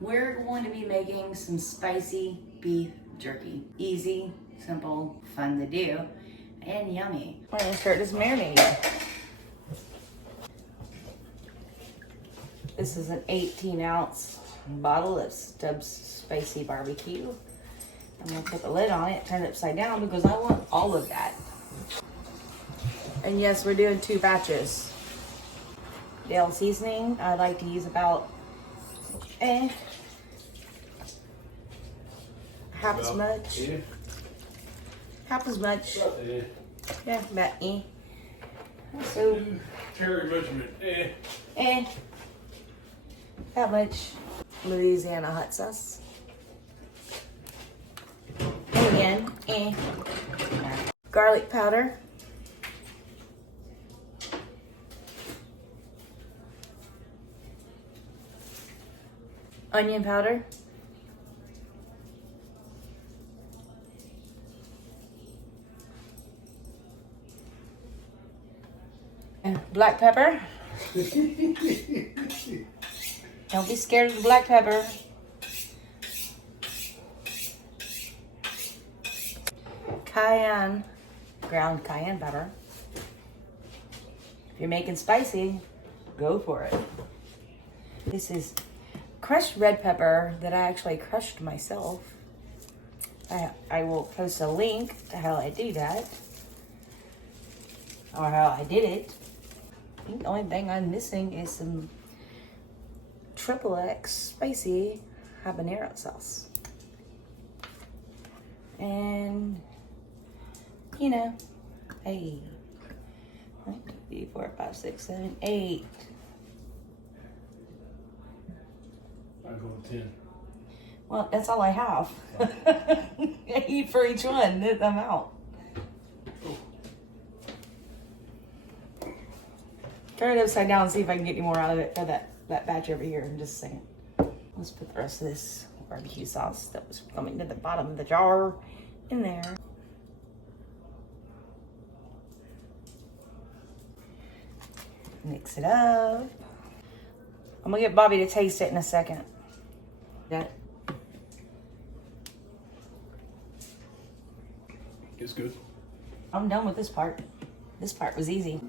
We're going to be making some spicy beef jerky. Easy, simple, fun to do, and yummy. I'm gonna start this marinade. This is an 18-ounce bottle of Stubbs Spicy Barbecue. I'm gonna put the lid on it, turn it upside down because I want all of that. And yes, we're doing 2 batches. Dale seasoning, I like to use about half as much. Half as much. Yeah, about So Terry measurement. that much Louisiana hot sauce. And again, garlic powder. Onion powder. And black pepper. Don't be scared of the black pepper. Cayenne, ground cayenne pepper. If you're making spicy, go for it. This is crushed red pepper that I actually crushed myself. I will post a link to how I do that, or how I did it. I think the only thing I'm missing is some XXX spicy habanero sauce. And, you know, hey, 1, 2, 3, 4, 5, 6, 7, 8. I'll go with 10. Well, that's all I have. I eat for each one. I'm out. Turn it upside down and see if I can get any more out of it for that batch over here. I'm just saying. Let's put the rest of this barbecue sauce that was coming to the bottom of the jar in there. Mix it up. I'm gonna get Bobby to taste it in a second. That It's good. I'm done with this part. This part was easy.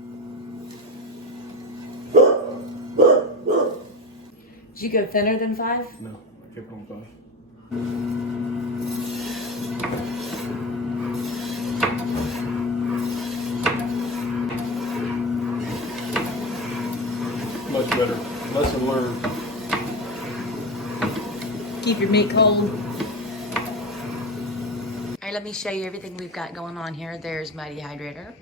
Did you go thinner than 5? No, I kept it on 5. Much better. Lesson learned. Keep your meat cold. All right, let me show you everything we've got going on here. There's my dehydrator.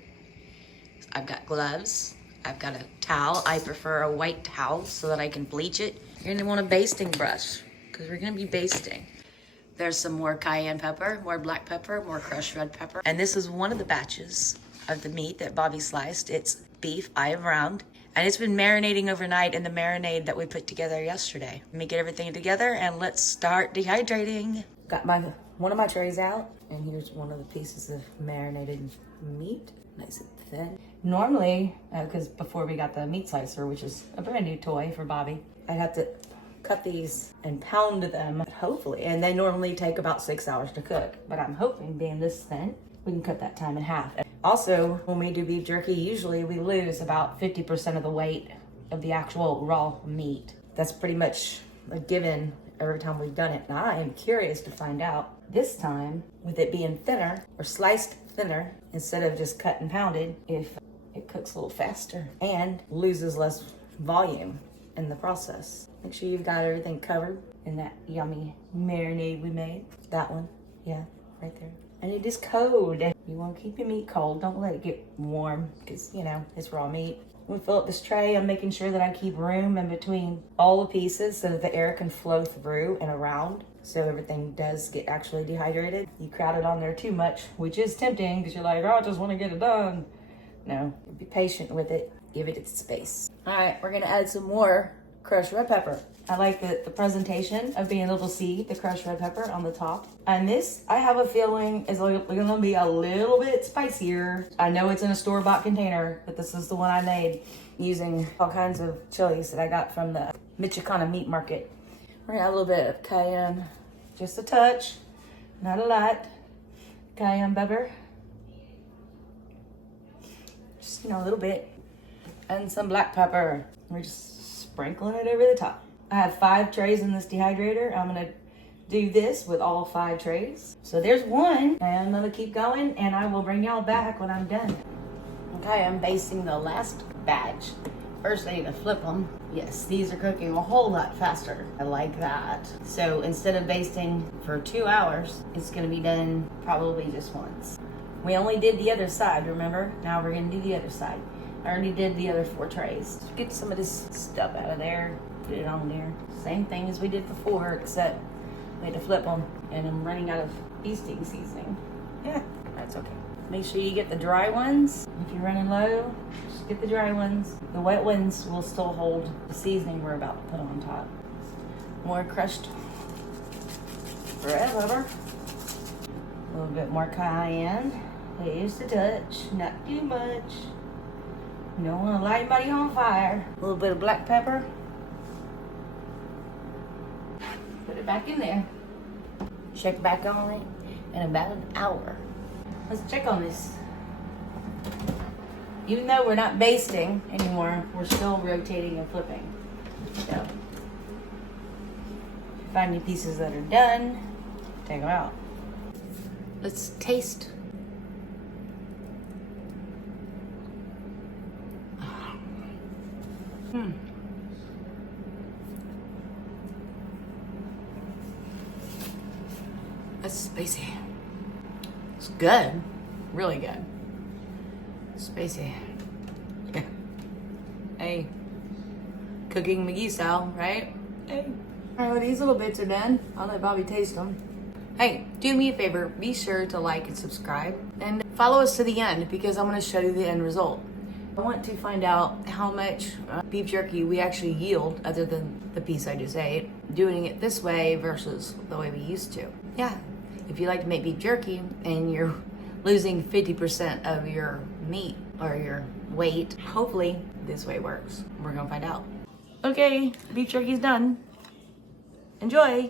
I've got gloves. I've got a towel. I prefer a white towel so that I can bleach it. You're gonna want a basting brush because we're gonna be basting. There's some more cayenne pepper, more black pepper, more crushed red pepper. And this is one of the batches of the meat that Bobby sliced. It's beef 5 round. And it's been marinating overnight in the marinade that we put together yesterday. Let me get everything together and let's start dehydrating. Got one of my trays out, and here's one of the pieces of marinated meat. Nice and thin. Normally, because before we got the meat slicer, which is a brand new toy for Bobby, I'd have to cut these and pound them, hopefully. And they normally take about 6 hours to cook. But I'm hoping, being this thin, we can cut that time in half. Also, when we do beef jerky, usually we lose about 50% of the weight of the actual raw meat. That's pretty much a given every time we've done it. Now, I am curious to find out this time, with it being thinner or sliced thinner instead of just cut and pounded, if it cooks a little faster and loses less volume in the process. Make sure you've got everything covered in that yummy marinade we made. That one, yeah, right there. And it is cold. You want to keep your meat cold. Don't let it get warm because, you know, it's raw meat. When we fill up this tray, I'm making sure that I keep room in between all the pieces so that the air can flow through and around. So everything does get actually dehydrated. You crowd it on there too much, which is tempting because you're like, oh, I just want to get it done. No, be patient with it. Give it its space. All right, we're going to add some more crushed red pepper. I like the presentation of being able to see the crushed red pepper on the top. And this, I have a feeling, is going to be a little bit spicier. I know it's in a store-bought container, but this is the one I made using all kinds of chilies that I got from the Michoacana meat market. We're gonna add a little bit of cayenne, just a touch, not a lot. Cayenne pepper, just a little bit, and some black pepper. We're just sprinkling it over the top. I have 5 trays in this dehydrator. I'm gonna do this with all 5 trays. So there's one, and I'm gonna keep going, and I will bring y'all back when I'm done. Okay, I'm basting the last batch. First, I need to flip them. Yes, these are cooking a whole lot faster. I like that. So instead of basting for 2 hours, it's gonna be done probably just once. We only did the other side, remember? Now we're gonna do the other side. I already did the other 4 trays. Get some of this stuff out of there, put it on there. Same thing as we did before, except we had to flip them, and I'm running out of Basting seasoning. Yeah, that's okay. Make sure you get the dry ones. If you're running low, just get the dry ones. The wet ones will still hold the seasoning we're about to put on top. More crushed red pepper. A little bit more cayenne. Just a touch, not too much. You don't want to light anybody on fire. A little bit of black pepper. Put it back in there. Check back on it in about an hour. Let's check on this. Even though we're not basting anymore, we're still rotating and flipping. So, find any pieces that are done, take them out. Let's taste. That's spicy. It's good. Really good. Spicy. Yeah. Hey. Cooking McGee style, right? Hey. Alright, well, these little bits are done. I'll let Bobby taste them. Hey, do me a favor. Be sure to like and subscribe. And follow us to the end because I'm going to show you the end result. I want to find out how much beef jerky we actually yield other than the piece I just ate, doing it this way versus the way we used to. Yeah, if you like to make beef jerky and you're losing 50% of your meat or your weight, hopefully this way works. We're gonna find out. Okay, beef jerky's done. Enjoy.